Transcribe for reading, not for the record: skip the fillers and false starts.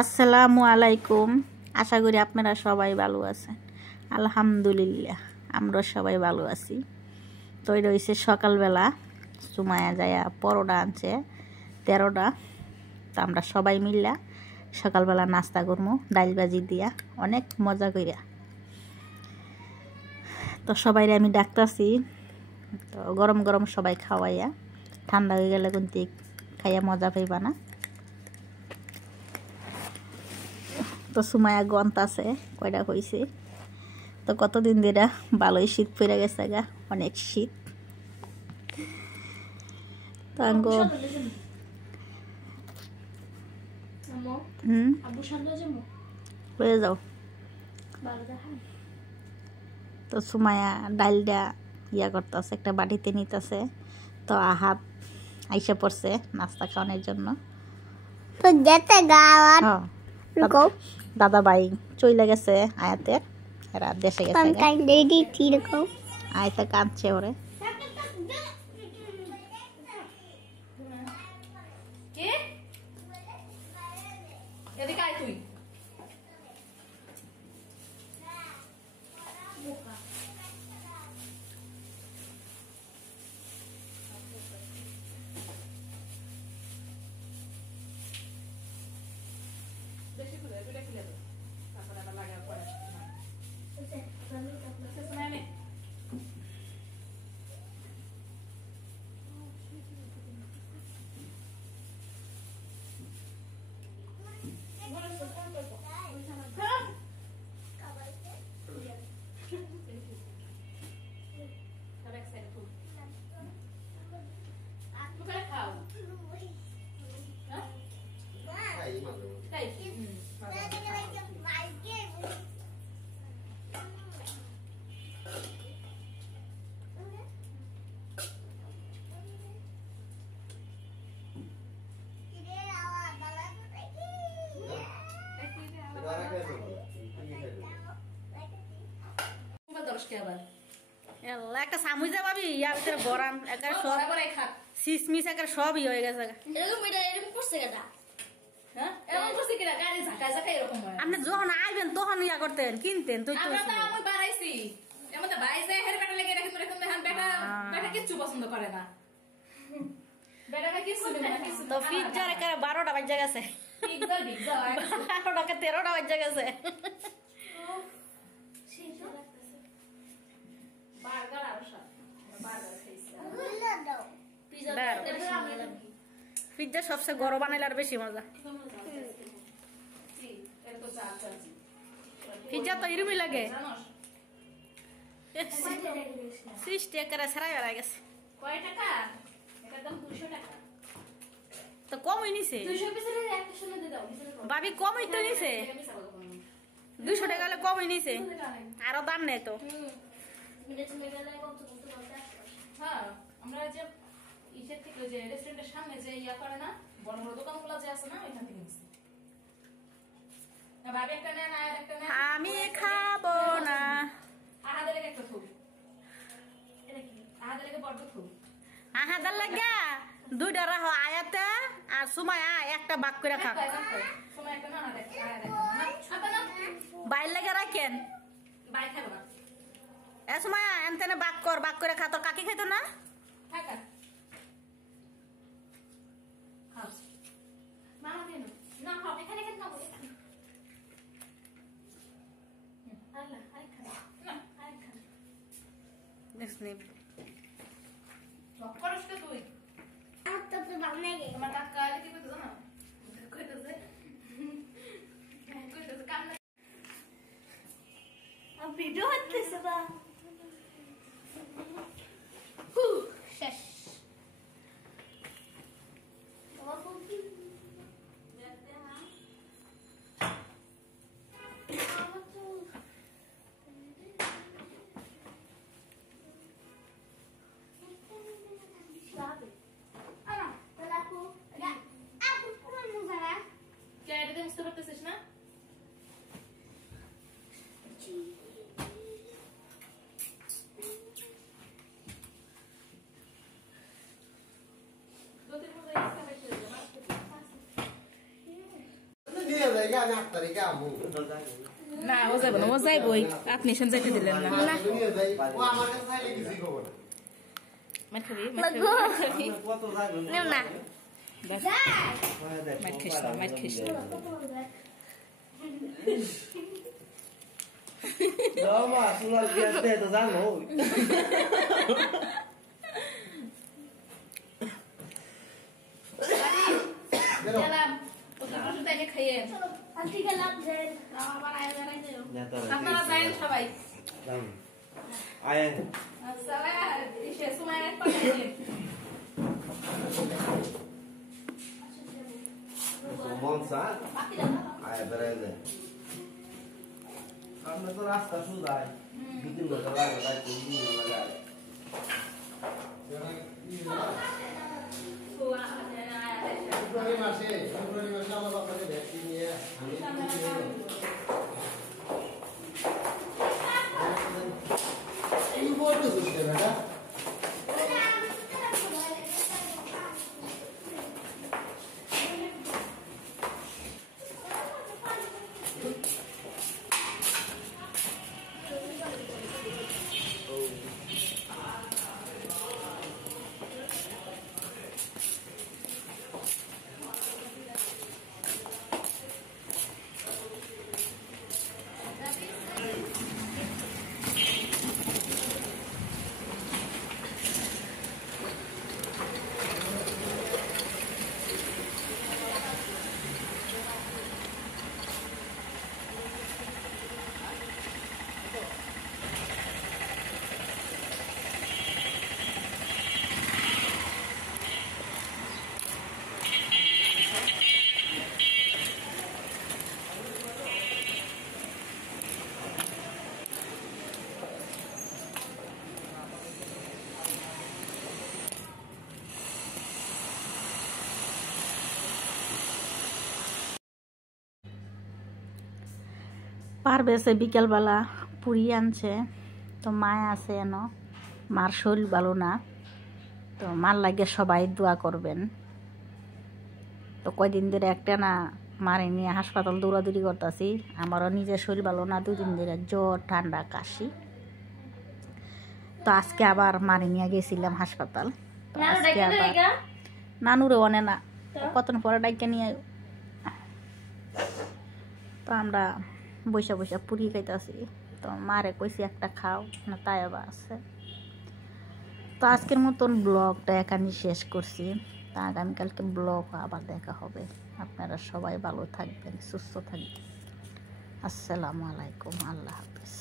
আসসালামু আলাইকুম। আশা করি আপনারা সবাই ভালো আছেন। আলহামদুলিল্লাহ আমরা সবাই ভালো আছি। তো এটা হয়েছে সকালবেলা সুমায়া যায়া পরোটা আনছে 13টা। তো আমরা সবাই মিললা সকালবেলা নাস্তা করবো ডাইল ভাজি দিয়া অনেক মজা কইরা। তো সবাইরে আমি ডাকতাছি, তো গরম গরম সবাই খাওয়াইয়া, ঠান্ডা হয়ে গেলে কিন্তু খাইয়া মজা পাইবা না। তো সুমায়া গন্ত আছে কয়টা হয়েছে। তো কতদিন ধরে ভালোই শীত পড়ে গেছে গা, অনেক শীত। তো হয়ে যাও। তো সুমায়া ডাইলটা ইয়া করতেছে, একটা বাটিতে নিতেছে। তো আহাত আইসা পড়ছে নাস্তা খাওয়ানোর জন্য। দাদা ভাই চইলা গেছে আয়াতের, এরা দেশে গেছে। আয়তা কাঁদছে ওরে। একটা সামুজা পাবি ইয়ার ভিতরে গরম একার সব সিসমিস একার সবই হয়ে গেছে। আপনি যখন আইবেন তখন ইয়া করতেন, কিনতেন। তুই তো পিজ্জার একার 12টা বাজে গেছে, 12টা 13টা বাজে গেছে। পিজ্জা সবচেয়ে গরম বানাইলে আর বেশি মজা। পিজ্জা তো এরমই লাগে। তো কমই নিছে ভাবি, কমই তো নিছে 200 টাকা হলে কমই নিছে, আরো দাম নেই তো। আমরা যে ইসের থেকে যে রেস্টুরেন্টের সামনে যে ইয়া করে না, বড় বড় দোকানগুলো যে আছে না, ওইখান থেকে নিছি। ভাবি একটা নেন, আর একটা নেন। আমি খাবো না। আহাদের লাগে একটা থুব। এটা কি? আহাদের লাগে বড় থুব। আহাদের লাগা দুইটা রাখো, আয়াতে আর সুমায়া একটা ভাগ করে খাও। সুমায়া একটা না, আহাদের একটা। বাইর লাগে রাখেন। বাই খাবো না। এ সুমায়া এনতেনে ভাগ করে খা। তোর কাকি খাইতো না? খাকা। মামা দেন না, খাও এখানে কেন খাবো? আল্লাহ আই খা না, আই খা। দেখনি চক্করস তো তুই আর তো বানাই গে। তোমার কাকা কি কইতো না? কইতেছে কাম না। আর ভিডিও হচ্ছে বা শেষ। বুঝতে পারতেছিস না? না ও যাবে না, ও যাইবই, আপনি শুন যাইতে দিলেন না। মার খাবি, মার খাবি, মার খাবি। নেও না বাস, মার খাইস না, মার খাইস না। গেলাম, ওকে বসে তাইলে খাইয়ে। আপনারা যাইন সবাই। Salah, ishe sumaya pakai. Monsa, ayah berada. Kamu tu rasa sudah, bikin betul lagi, lagi ini lagi. Februari masih Allah pakai vaksin ya. Ini bodoh sudah ada. পারবেছে বিকেলবেলা পুরি আনছে, তো মায় আছে এন, মার শরীর ভালো না, তো মার লাগে সবাই দোয়া করবেন। তো কয়দিন ধরে একটা না মারে নিয়ে হাসপাতাল দৌড়াদৌড়ি করতেছি, আমারও নিজের শরীর ভালো না, 2 দিন ধরে জ্বর ঠান্ডা কাশি। তো আজকে আবার মারে নিয়ে গেছিলাম হাসপাতাল। তো আজকে আবার নানুরে অনে না, কতদিন পরে ডাইকে নিয়ে। তো আমরা বৈশা বৈশা পুরি খাইতেছি, তো মারে কইছি একটা খাও না, তাই আবার আছে। তো আজকের মতন ব্লগটা এখানে শেষ করছি, তা আগামীকালকে ব্লগ আবার দেখা হবে। আপনারা সবাই ভালো থাকবেন, সুস্থ থাকবেন। আসসালামু আলাইকুম, আল্লাহ হাফিজ।